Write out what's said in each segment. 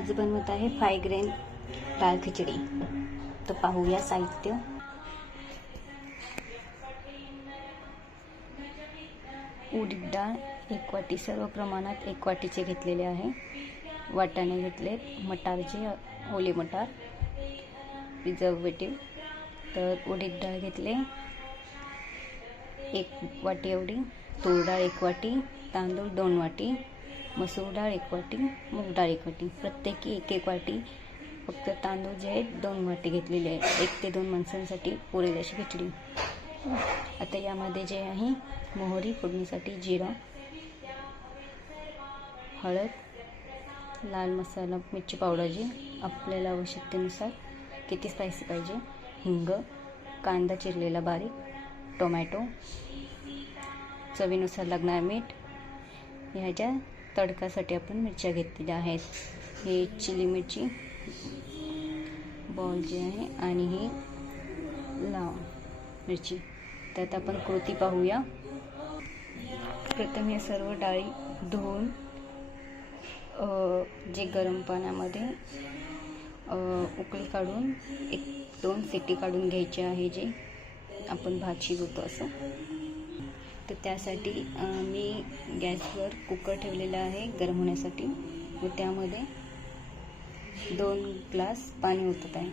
आज बनवत आहे फाय ग्रेन डाळ खिचडी. तर पाहूया साहित्य. उडीद डाळ एक वाटी सर्व प्रमाणात एक वाटीचे घेतलेले आहे. वाटाणे घेतलेत मटारचे ओले मटार प्रिझर्वेटिव्ह तर उडीद डाळ घेतले. एक वाटी एवढी तूर डाळ एक वाटी तांदूळ दोन वाटी मसूर डाळ एक वाटी मूग डाळ एक वाटी. प्रत्येकी एक एक वाटी फक्त तांदूळ जे आहेत दोन वाटी घेतलेले आहेत. एक ते दोन माणसांसाठी पुरेल अशी खिचडी. आता यामध्ये जे आहे मोहरी फोडणीसाठी जिरा हळद लाल मसाला मिरची पावडर जी आपल्याला आवश्यकतेनुसार किती स्पायसी पाहिजे? हिंग कांदा चिरलेला बारीक टोमॅटो चवीनुसार लागणार मीठ ह्याच्या तडकासाठी आपण मिरच्या घेतलेल्या आहेत. हे चिली मिरची बॉल जी आहे आणि ही लाव मिरची. त्यात आपण कृती पाहूया. प्रथम या सर्व डाळी धुवून जे गरम पाण्यामध्ये उकळी काढून एक दोन सिटी काढून घ्यायची आहे जे आपण भात शिजवतो असं. तर त्यासाठी मी गॅसवर कुकर ठेवलेला आहे गरम होण्यासाठी. व त्यामध्ये दोन ग्लास पाणी ओतत आहे.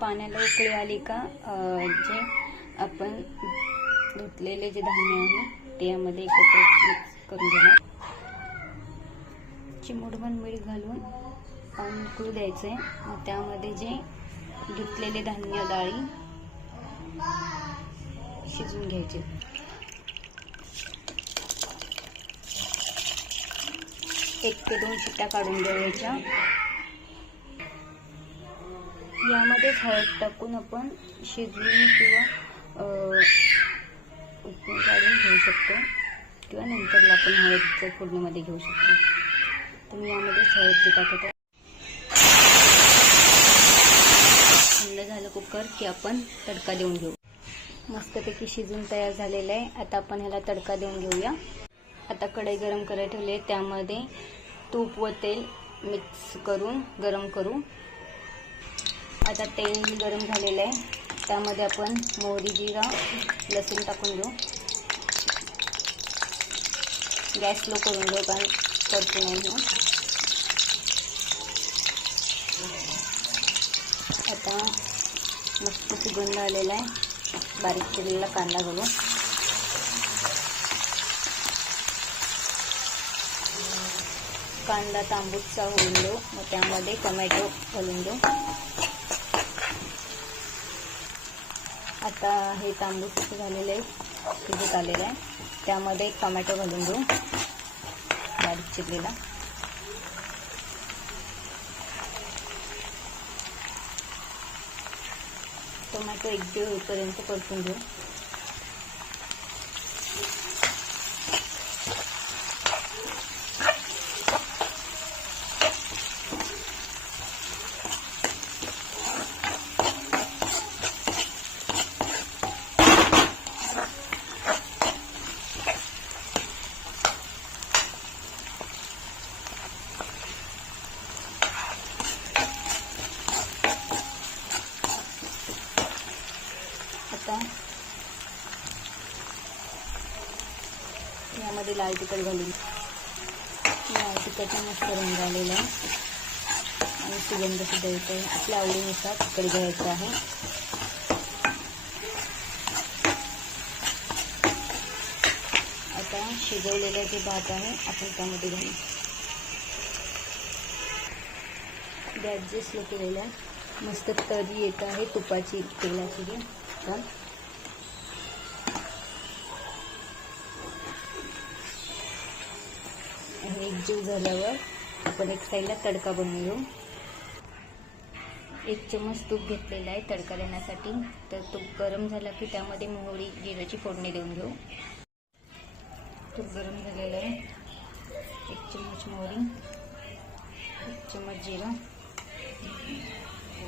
पाण्याला उकळी आली का जे आपण धुतलेले जे धान्य आहे ते यामध्ये एकत्र मिक्स करून घेणार. चिमूटभर मीठ घालून पाणी उकळू द्यायचं आहे त्यामध्ये जे धुतलेले धान्य डाळी शिजवून घ्यायचे. एक ते दोन शिट्ट्या काढून घ्यायच्या. यामध्येच हळद टाकून आपण शिजवून किंवा उकळून काढून घेऊ शकतो. किंवा नंतरला आपण हळदच्या फोडणीमध्ये घेऊ शकतो. तर मी यामध्येच हळद टाकत आहे थंड कुकर की आपण तडका देऊन घेऊ. मस्तपैकी शिजून तयार झालेलं आहे. आता आपण ह्याला तडका देऊन घेऊया. आता कढई गरम करायला ठेवली आहे. त्यामध्ये तूप व तेल मिक्स करून गरम करू. आता तेल गरम झालेलं आहे. त्यामध्ये आपण मोहरी जिरा लसूण टाकून घेऊ. गॅस स्लो करून घेऊ कारण करतो नाही घेऊ आता मस्त सुगंध आलेला आहे. बारीक केलेला कांदा घालू कांदा तांबूसचा होऊन देऊ. मग त्यामध्ये टोमॅटो घालून देऊ. आता हे तांबूस झालेले आहे. शिजत आलेलं आहे. त्यामध्ये एक टोमॅटो घालून देऊ. बारीक चिरलेला. टोमॅटो एक दिवस होईपर्यंत परतून घेऊ आता यामध्ये लाल तिखट घालून. लाल तिखट मस्त रंग आलेला आहे. आणि सुगंध सुद्धा येतो आहे आपल्या आवडीनुसार तिखट घ्यायचं आहे. आता शिजवलेलं जे भात आहे आपण त्यामध्ये घालू. गॅस जे स्लो केलेला आहे मस्त तरी येत आहे तुपाची तेलाची घ्या पण हे एकजीव झाल्यावर आपण एक साईडला तडका बनवून घेऊ एक चमच तूप घेतलेला आहे तडका देण्यासाठी. तर तूप गरम झाला की त्यामध्ये मोहरी जिऱ्याची फोडणी देऊन घेऊ. तूप गरम झालेलं आहे. एक चमच मोहरी एक चमच जिरा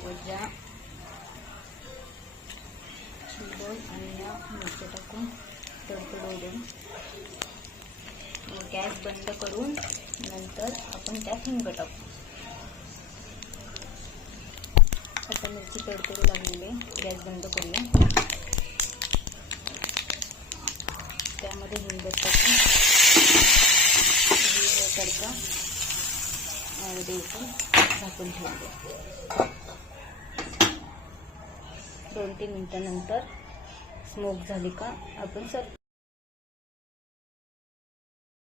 वजा चिंबोल आणि मिरच्या टाकून तडतडवू देऊ. गॅस बंद करून नंतर आपण त्यात हिंग टाकू. आता मिरची तडतडू लागलेली गॅस बंद करूया. त्यामध्ये हिंग टाकून हिंग तडका. द्यायचं झाकून ठेवतो दोन तीन मिनटानंतर स्मोक झाली का आपण सर्व